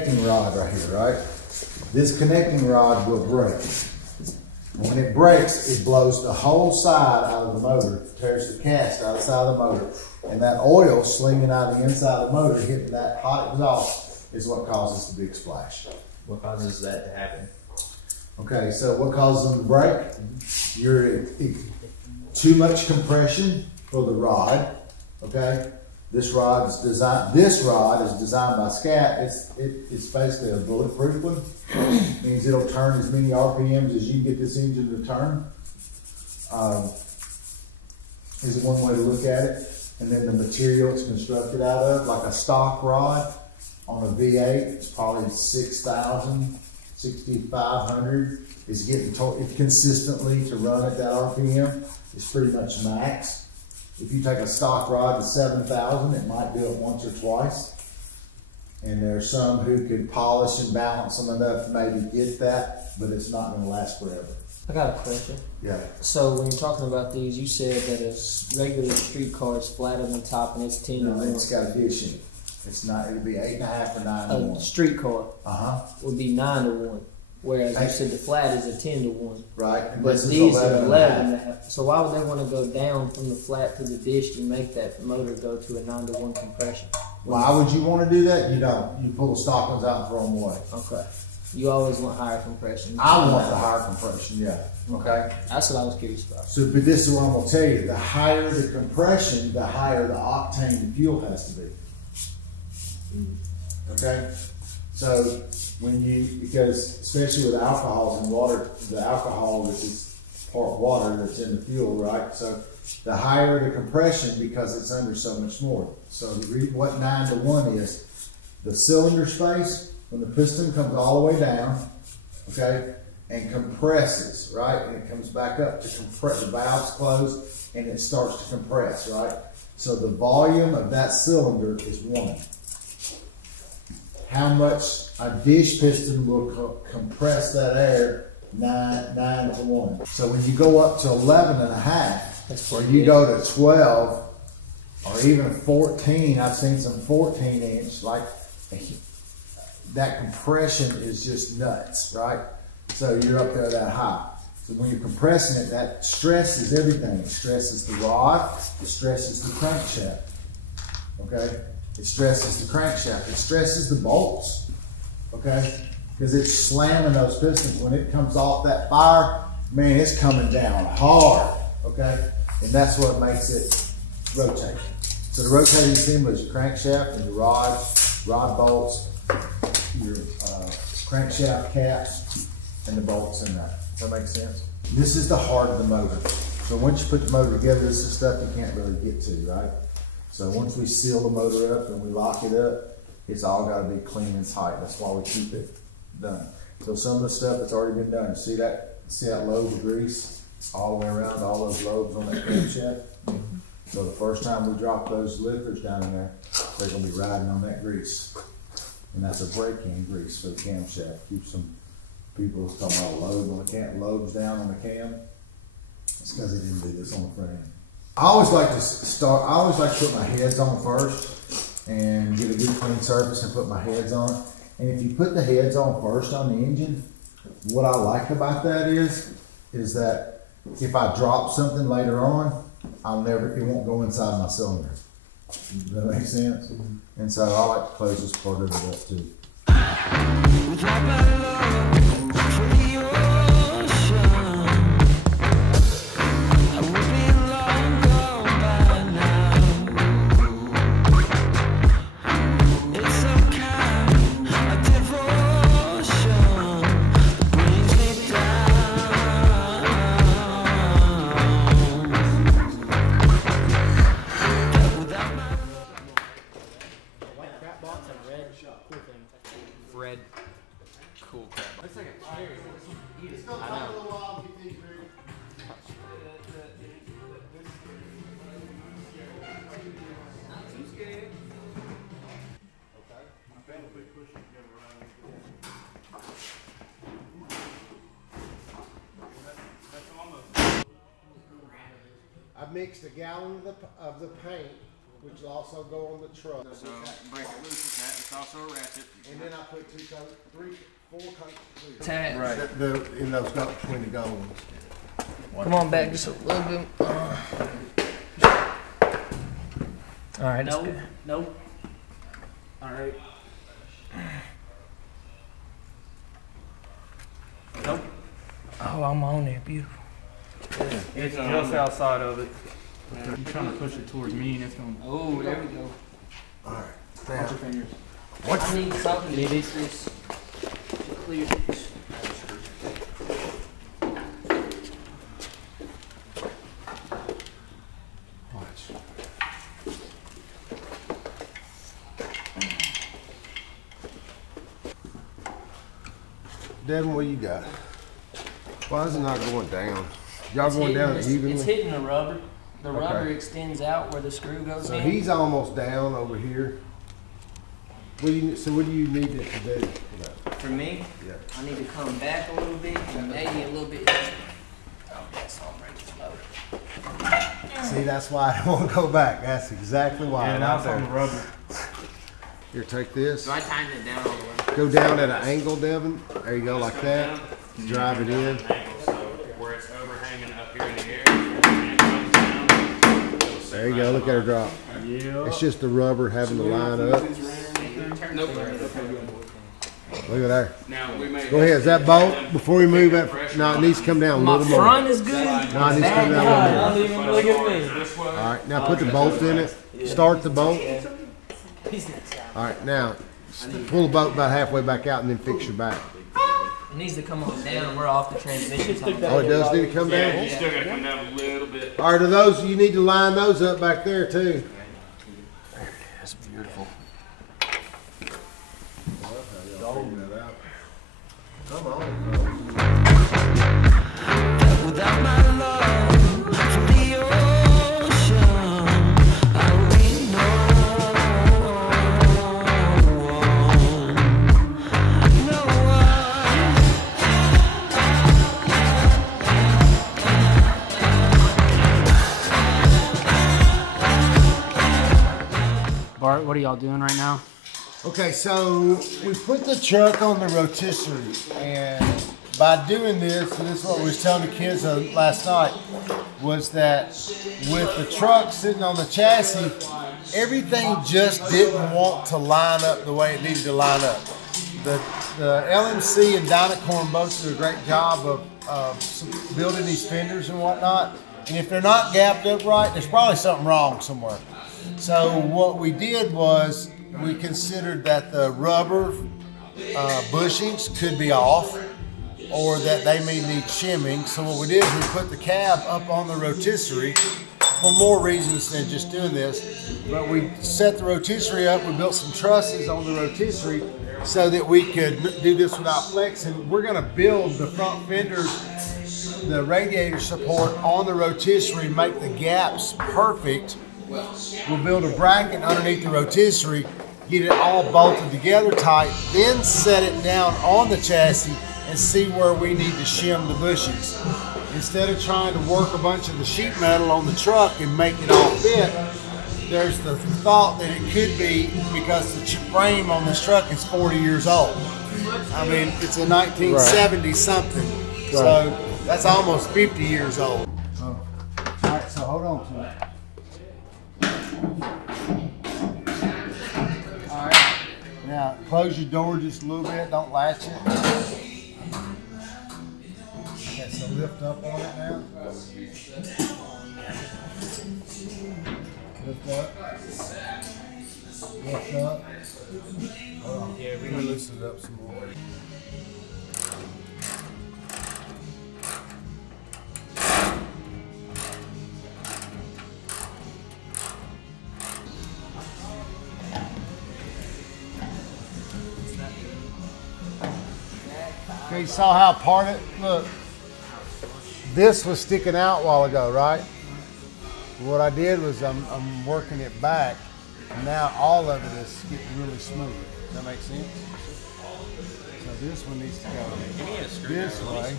connecting rod right here, right? This connecting rod will break. And when it breaks, it blows the whole side out of the motor, tears the cast out of the side of the motor. And that oil slinging out of the inside of the motor, hitting that hot exhaust, is what causes the big splash. What causes that to happen? Okay, so what causes them to break? You're too much compression for the rod. Okay, this rod is designed by Scat. It's basically a bulletproof one. Means it'll turn as many RPMs as you can get this engine to turn. Is one way to look at it. And then the material it's constructed out of, like a stock rod on a V8, it's probably 6,000, 6,500. Is getting consistently to run at that RPM. It's pretty much max. If you take a stock rod to 7,000, it might do it once or twice. And there are some who could polish and balance them enough to maybe get that, but it's not going to last forever. I got a question. Yeah. So when you're talking about these, you said that a regular street car is flat on the top and it's 10 to 1. It's got a dish in it. It's not. It'll be 8.5 or 9 to 1. A street car would be 9 to 1, whereas you said the flat is a 10 to 1. Right. And but these are 11.5. So why would they want to go down from the flat to the dish to make that motor go to a 9 to 1 compression? Why would you want to do that? You don't. You pull the stock ones out and throw them away. Okay. You always want higher compression. I want the higher compression, yeah. Okay? That's what I was curious about. So, but this is what I'm going to tell you. The higher the compression, the higher the octane the fuel has to be. Okay? So, because especially with alcohols and water, the alcohol, which is part water that's in the fuel, right? So, the higher the compression, because it's under so much more. So, what 9 to 1 is, the cylinder space, when the piston comes all the way down, okay, and compresses, right, and it comes back up to compress, the valves close, and it starts to compress, right? So the volume of that cylinder is 1. How much a dish piston will compress that air? 9 to 1. So when you go up to 11.5, or you go to 12, or even 14, I've seen some 14 inch, like, that compression is just nuts, right? So you're up there that high. So when you're compressing it, that stresses everything. It stresses the rod, it stresses the crankshaft, okay? It stresses the crankshaft, it stresses the bolts, okay? Because it's slamming those pistons. When it comes off that fire, man, it's coming down hard, okay? And that's what makes it rotate. So the rotating assembly is your crankshaft and your rod bolts, your crankshaft caps, and the bolts in that. Does that make sense? This is the heart of the motor. So once you put the motor together, this is stuff you can't really get to, right? So once we seal the motor up and we lock it up, it's all got to be clean and tight. That's why we keep it done. So some of the stuff that's already been done, see that lobe of grease all the way around, all those lobes on that crankshaft? So the first time we drop those lifters down in there, they're going to be riding on that grease. And that's a break-in grease for the camshaft. Keeps some people talking about lobes down on the cam. It's because they didn't do this on the front end. I always like to put my heads on first and get a good clean surface and put my heads on. And if you put the heads on first on the engine, what I like about that is that if I drop something later on, it won't go inside my cylinder. Does that make sense? Mm-hmm. And so I like to close this part of it up too. Red, cool crap. Looks like a cherry. It's going to take a little while to get these ready. Not too scared. Okay. I found a big cushion together around That's almost. I mixed a gallon of the paint, which will also go on the truck. So break it loose with that. It's also a ratchet. And then I put put 2 coats, 3, 4 coats of clear. Tag. Right. In those got between the gold ones. Come on back just a little bit. All right. No, no. All right. Nope. Oh, I'm on there. Beautiful. It's just outside of it. I'm trying to push it towards me and it's going to. Oh, there we go. Alright. Watch your fingers. I need something to fix this. To clear this. Devin, what you got? Why is it not going down? Y'all going down evenly? It's hitting the rubber. The rubber extends out where the screw goes So in. he's almost down over here. So what do you need it to do? For me, Yeah. I need to come back a little bit and maybe a little bit. Oh, that's all right. It's low. See, that's why I don't want to go back. That's exactly why. Yeah, now it's on the rubber. Here, take this. So I tighten it down all the way. Go down at an angle, Devin. There you go, like that. Drive it in. So where it's overhanging up here in the air, and it comes down. There you go. Look at her drop. Yeah. It's just the rubber having to line up. Nope. Look at there. Now we may Go ahead. Is that bolt? Before we move that, no, it needs to come down a My little more. front is good. No, it needs to come down a little more. Don't even look at me. this way. All right, now put the bolt in it. Start the bolt. He's not. All right, now pull the bolt about halfway back out and then fix your back. It needs to come on down. We're off the transmission. Oh, it does need to come Yeah, down? you still got to come down a little bit. All right, are those, you need to line those up back there too. That's beautiful. Come on. Without my love for the ocean, I would be no one. Bart, what are y'all doing right now? Okay, so we put the truck on the rotisserie, and by doing this, and this is what we was telling the kids last night, was that with the truck sitting on the chassis, everything just didn't want to line up the way it needed to line up. The LMC and Dynacorn both do a great job of building these fenders and whatnot, and if they're not gapped up right, there's probably something wrong somewhere. So what we did was, we considered that the rubber bushings could be off, or that they may need shimming. So what we did is we put the cab up on the rotisserie for more reasons than just doing this. But we set the rotisserie up, we built some trusses on the rotisserie so that we could do this without flexing. We're gonna build the front fenders, the radiator support on the rotisserie, make the gaps perfect. We'll build a bracket underneath the rotisserie, get it all bolted together tight, then set it down on the chassis and see where we need to shim the bushings. Instead of trying to work a bunch of the sheet metal on the truck and make it all fit, there's the thought that it could be because the frame on this truck is 40 years old. I mean, it's a 1970 something, so that's almost 50 years old. All right, so hold on to it. Alright, now close your door just a little bit, don't latch it. Okay, so lift up on it now. Lift up. Lift up. Hold on. Yeah, we're gonna loosen it up some more. Okay, you saw how I parted it? Look, this was sticking out a while ago, right? What I did was I'm working it back, and now all of it is getting really smooth. Does that make sense? So this one needs to go this way.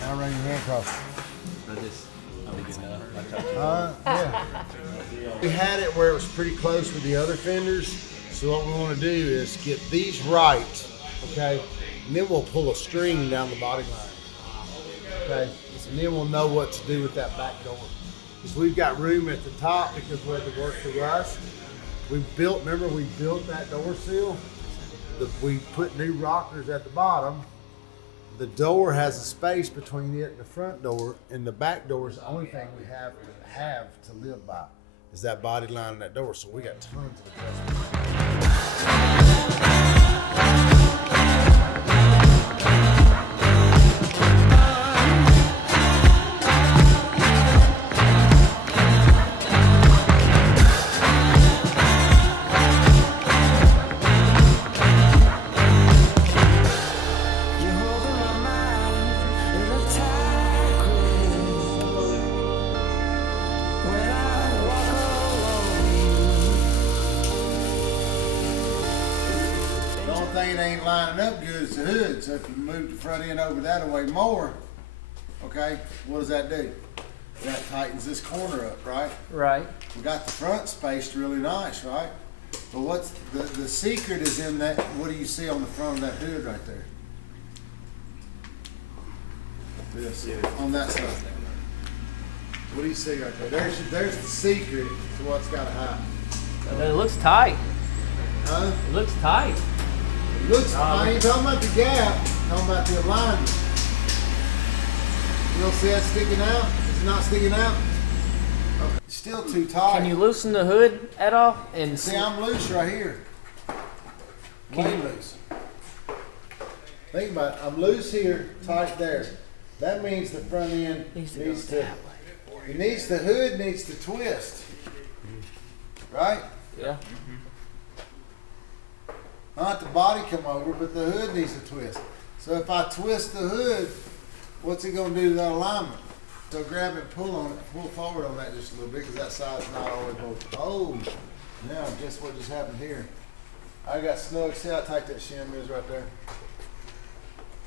Now run your hand across. Yeah. We had it where it was pretty close with the other fenders. So what we want to do is get these right, okay? And then we'll pull a string down the body line, okay? And then we'll know what to do with that back door. Because we've got room at the top because we had to work the rust. Remember we built that door seal? We put new rockers at the bottom. The door has a space between it and the front door, and the back door is the only thing we have to live by, is that body line and that door. So we got tons of adjustments. You're holding my mind in a tight grip. When I walk alone, The only thing that ain't lining up good is the hood. So if you move the front end over that away more, okay, what does that do? That tightens this corner up, right? Right. We got the front spaced really nice, right? But what's the secret is in that, what do you see on the front of that hood right there? This, on that side. What do you see right there? There's the secret to what's got to happen. It looks tight. Huh? It looks tight. It looks, I ain't talking about the gap, I'm talking about the alignment. You don't see that sticking out? Is it not sticking out? Okay. It's still too tight. Can you loosen the hood at all? And See, I'm loose right here. Way loose. Think about it. I'm loose here, tight there. That means the front end needs to, it needs, the hood needs to twist. Right? yeah. Not the body come over, but the hood needs to twist. So if I twist the hood, what's it going to do to that alignment? So grab and pull on it, pull forward on that just a little bit, because that side's not always both. Oh, now guess what just happened here? I got snug. See how tight that shim is right there?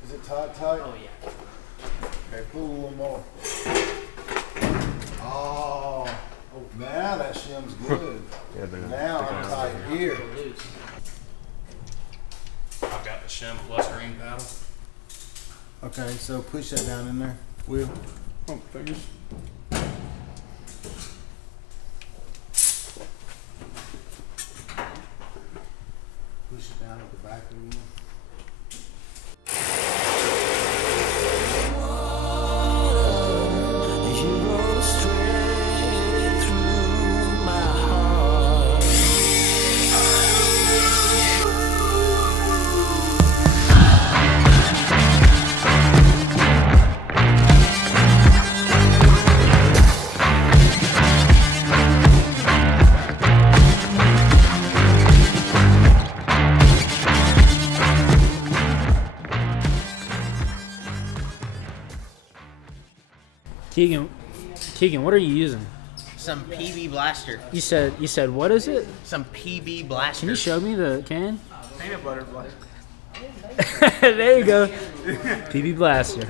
Is it tight? Oh yeah. Okay, pull a little more. Oh, now that shim's good. Now I'm tight here. I've got the shim plus ring paddle. Okay, so push that down in there. Will. Oh, fingers. Push it down at the back again. you roll straight through my heart. Keegan, what are you using? Some PB blaster. You said what is it? Some PB blaster. Can you show me the can? Peanut butter blaster. There you go. PB Blaster.